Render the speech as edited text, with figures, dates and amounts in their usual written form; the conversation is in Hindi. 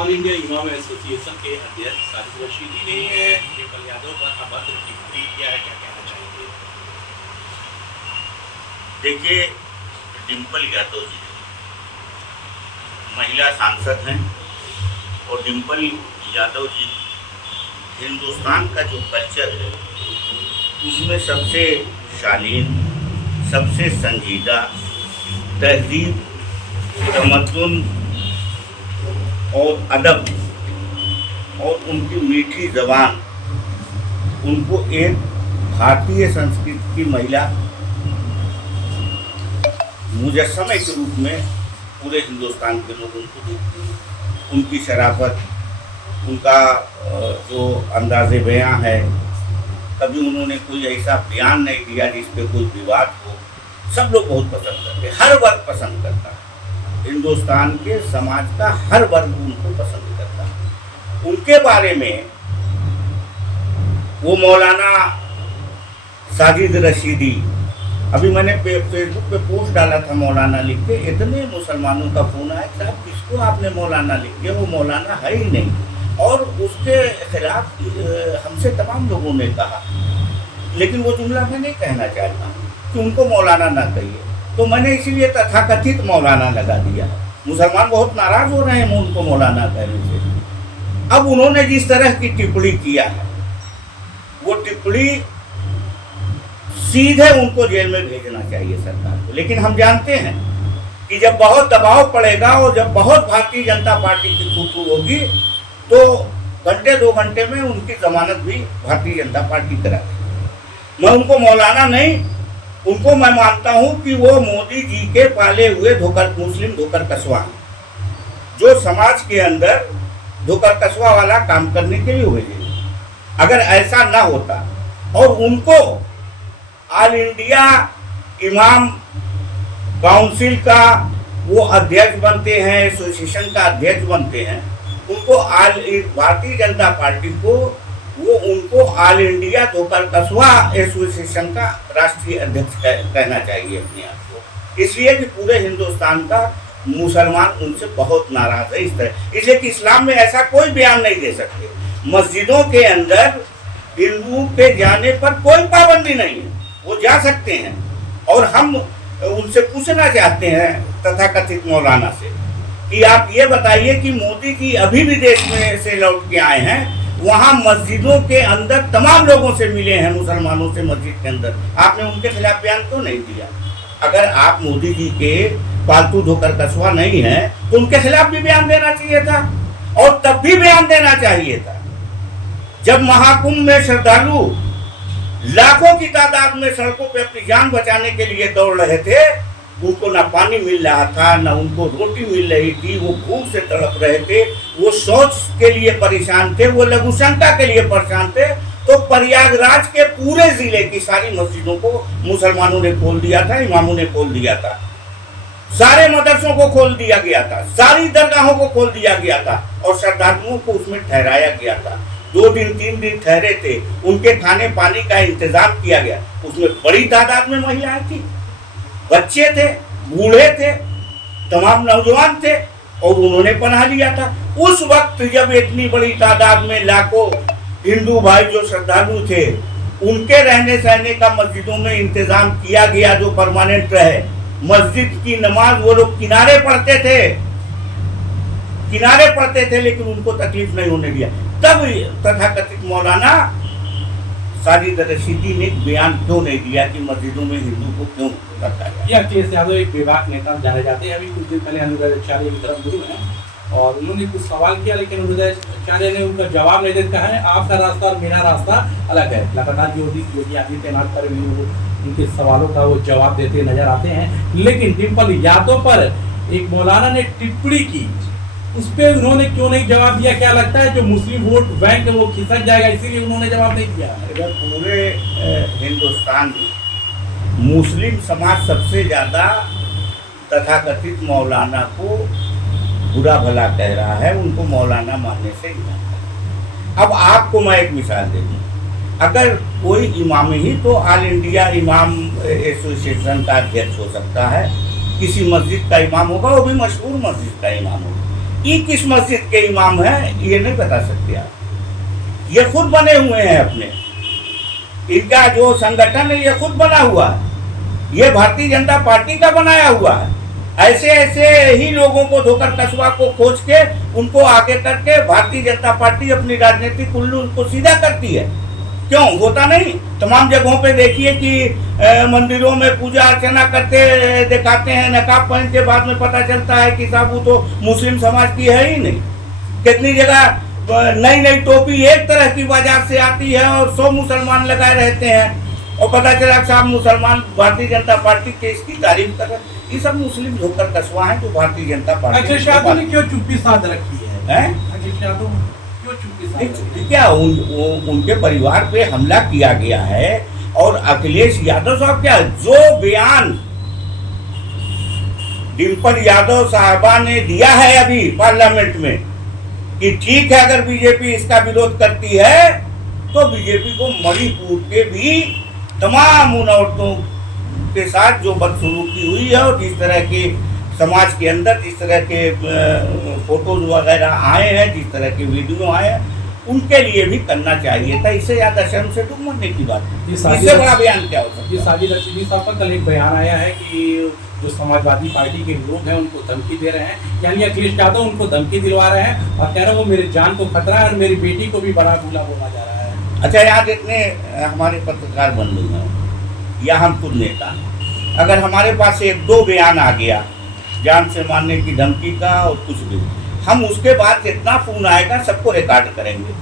ऑल इंडिया इमाम एसोसिएशन के अध्यक्ष साजिद रशीदी ने डिम्पल यादव पर अभद्र टिप्पणी किया है, क्या कहना चाहेंगे? देखिए, डिम्पल यादव जी महिला सांसद हैं और डिम्पल यादव जी हिंदुस्तान का जो कल्चर है उसमें सबसे शालीन, सबसे संजीदा, तहजीब, तमद्दुन और अदब और उनकी मीठी ज़बान उनको एक भारतीय संस्कृति की महिला मुजस्समे के रूप में पूरे हिंदुस्तान के लोग उनको देखते हैं। उनकी शराफत, उनका जो अंदाज़े बयां है, कभी उन्होंने कोई ऐसा बयान नहीं दिया जिस पे कोई विवाद हो। सब लोग बहुत पसंद करते हैं, हर वर्ग पसंद करता है। हिंदुस्तान के समाज का हर वर्ग उनको पसंद करता है। उनके बारे में वो मौलाना साजिद रशीदी, अभी मैंने फेसबुक पे पोस्ट डाला था मौलाना लिख के, इतने मुसलमानों का फोन आया, साहब किसको आपने मौलाना लिख के, वो मौलाना है ही नहीं। और उसके खिलाफ हमसे तमाम लोगों ने कहा, लेकिन वो जुमला मैं नहीं कहना चाहता कि उनको मौलाना ना कहिए, तो मैंने इसीलिए तथाकथित मौलाना लगा दिया। मुसलमान बहुत नाराज हो रहे हैं उनको मौलाना कहने से। अब उन्होंने जिस तरह की टिप्पणी किया है, वो टिप्पणी सीधे उनको जेल में भेजना चाहिए सरकार को। लेकिन हम जानते हैं कि जब बहुत दबाव पड़ेगा और जब बहुत भारतीय जनता पार्टी की फूटू होगी तो घंटे 2 घंटे में उनकी जमानत भी भारतीय जनता पार्टी करा देगी। मैं उनको मौलाना नहीं, उनको मैं मानता हूं कि वो मोदी जी के पाले हुए मुस्लिम धोकर कस्बा, जो समाज के अंदर धोकर कस्बा वाला काम करने के लिए हुए। अगर ऐसा ना होता और उनको ऑल इंडिया इमाम काउंसिल का वो अध्यक्ष बनते हैं, एसोसिएशन का अध्यक्ष बनते हैं, उनको भारतीय जनता पार्टी को उनको ऑल इंडिया धोकर कस्बा एसोसिएशन का राष्ट्रीय अध्यक्ष कहना चाहिए अपने आप को। इसलिए कि पूरे हिंदुस्तान का मुसलमान उनसे बहुत नाराज है इस तरह। इसलिए कि इस्लाम में ऐसा कोई बयान नहीं दे सकते। मस्जिदों के अंदर हिंदुओं के जाने पर कोई पाबंदी नहीं है, वो जा सकते हैं। और हम उनसे पूछना चाहते हैं तथाकथित मौलाना से कि आप ये बताइए कि मोदी जी अभी विदेश में से लौट के आए हैं, वहाँ मस्जिदों के अंदर तमाम लोगों से मिले हैं, मुसलमानों से मस्जिद के अंदर, आपने उनके खिलाफ बयान क्यों नहीं दिया? अगर आप मोदी जी के पालतू धोकर कस्बा नहीं है तो उनके खिलाफ भी बयान देना चाहिए था, और तब भी बयान देना चाहिए था जब महाकुंभ में श्रद्धालु लाखों की तादाद में सड़कों पे अपनी जान बचाने के लिए दौड़ रहे थे। उनको ना पानी मिल रहा था, ना उनको रोटी मिल रही थी, वो भूख से तड़प रहे थे, वो शौच के लिए परेशान थे, वो लघुशंका के लिए परेशान थे। तो प्रयागराज के पूरे जिले की सारी मस्जिदों को मुसलमानों ने खोल दिया था, इमामों ने खोल दिया था, सारे मदरसों को खोल दिया गया था, सारी दरगाहों को खोल दिया गया था और श्रद्धालुओं को उसमें ठहराया गया था। 2 दिन 3 दिन ठहरे थे, उनके खाने पानी का इंतजाम किया गया। उसमें बड़ी तादाद में महिलाएं थी, बच्चे थे, बूढ़े थे, तमाम नौजवान थे, और उन्होंने पनाह लिया था। उस वक्त जब इतनी बड़ी तादाद में लाखों हिंदू भाई जो श्रद्धालु थे, उनके रहने सहने का मस्जिदों में इंतजाम किया गया, जो परमानेंट रहे। मस्जिद की नमाज वो लोग किनारे पढ़ते थे, लेकिन उनको तकलीफ नहीं होने दिया। तब तथाकथित मौलाना साजिद रशीदी ने बयान क्यों नहीं दिया कि मस्जिदों में हिंदू को क्यों रखा गया? अखिलेश यादव एक विभाग नेता जाने जाते हैं। अभी कुछ दिन पहले अनुराधाचार्य धर्मगुरु हैं और उन्होंने कुछ सवाल किया, लेकिन अनुराधाचार्य ने उनका जवाब नहीं देकर कहा है आपका रास्ता और मेरा रास्ता अलग है। लगातार योगी आदित्यनाथ पर भी उनके सवालों का वो जवाब देते नजर आते हैं। लेकिन डिम्पल यादव पर एक मौलाना ने टिप्पणी की, उस पर उन्होंने क्यों नहीं जवाब दिया? क्या लगता है जो मुस्लिम वोट बैंक है वो खिसक जाएगा, इसीलिए उन्होंने जवाब नहीं दिया? अगर पूरे हिंदुस्तान में मुस्लिम समाज सबसे ज़्यादा तथाकथित मौलाना को बुरा भला कह रहा है, उनको मौलाना मानने से ही। अब आपको मैं एक मिसाल दे दूँ, अगर कोई इमाम ही तो ऑल इंडिया इमाम एसोसिएशन का अध्यक्ष हो सकता है, किसी मस्जिद का इमाम होगा, वो भी मशहूर मस्जिद का इमाम होगा। ये किस मस्जिद के इमाम हैं ये नहीं बता सकते आप, ये खुद बने हुए हैं अपने, इनका जो संगठन है ये खुद बना हुआ है, ये भारतीय जनता पार्टी का बनाया हुआ है। ऐसे ऐसे ही लोगों को धोकर कस्बा को खोज के उनको आगे करके भारतीय जनता पार्टी अपनी राजनीतिक उल्लू को सीधा करती है। क्यों होता नहीं? तमाम जगहों पे देखिए कि मंदिरों में पूजा अर्चना करते दिखाते हैं, नकाब पहन के, बाद में पता चलता है कि साहब वो तो मुस्लिम समाज की है ही नहीं। कितनी जगह नई नई टोपी एक तरह की बाजार से आती है और 100 मुसलमान लगाए रहते हैं और पता चला कि साहब मुसलमान भारतीय जनता पार्टी के इसकी तारीफ कर रहे हैं। ये सब मुस्लिम धोकर कस्बा है जो भारतीय जनता पार्टी अखिलेश यादव ने क्यों चुप्पी साध रखी है? अखिलेश यादव क्यों चुप्पी साध रखी है? क्या उनके परिवार पे हमला किया गया है और अखिलेश यादव साहब क्या जो बयान डिम्पल यादव साहबा ने दिया है अभी पार्लियामेंट में कि ठीक है अगर बीजेपी इसका विरोध करती है तो बीजेपी को मणिपुर के भी तमाम उन औरतों के साथ जो बदसलूकी हुई है और जिस तरह के समाज के अंदर जिस तरह के फोटोज वगैरह आए हैं, जिस तरह के वीडियो आए हैं, उनके लिए भी करना चाहिए था। इससे ज्यादा शर्म से डूब मरने की बात है। इससे बड़ा बयान क्या हो सकता है? साजिद अफरीदी साहब का कल एक बयान आया है कि जो समाजवादी पार्टी के लोग हैं उनको धमकी दे रहे हैं, यानी अखिलेश यादव उनको धमकी दिलवा रहे हैं और कह रहे हैं वो मेरी जान को खतरा है और मेरी बेटी को भी बड़ा बुला बोला जा रहा है। अच्छा, यहाँ जितने हमारे पत्रकार बंधु हैं या हम खुद नेता, अगर हमारे पास एक दो बयान आ गया जान से मारने की धमकी का और कुछ भी, हम उसके बाद जितना फोन आएगा सबको रिकॉर्ड करेंगे।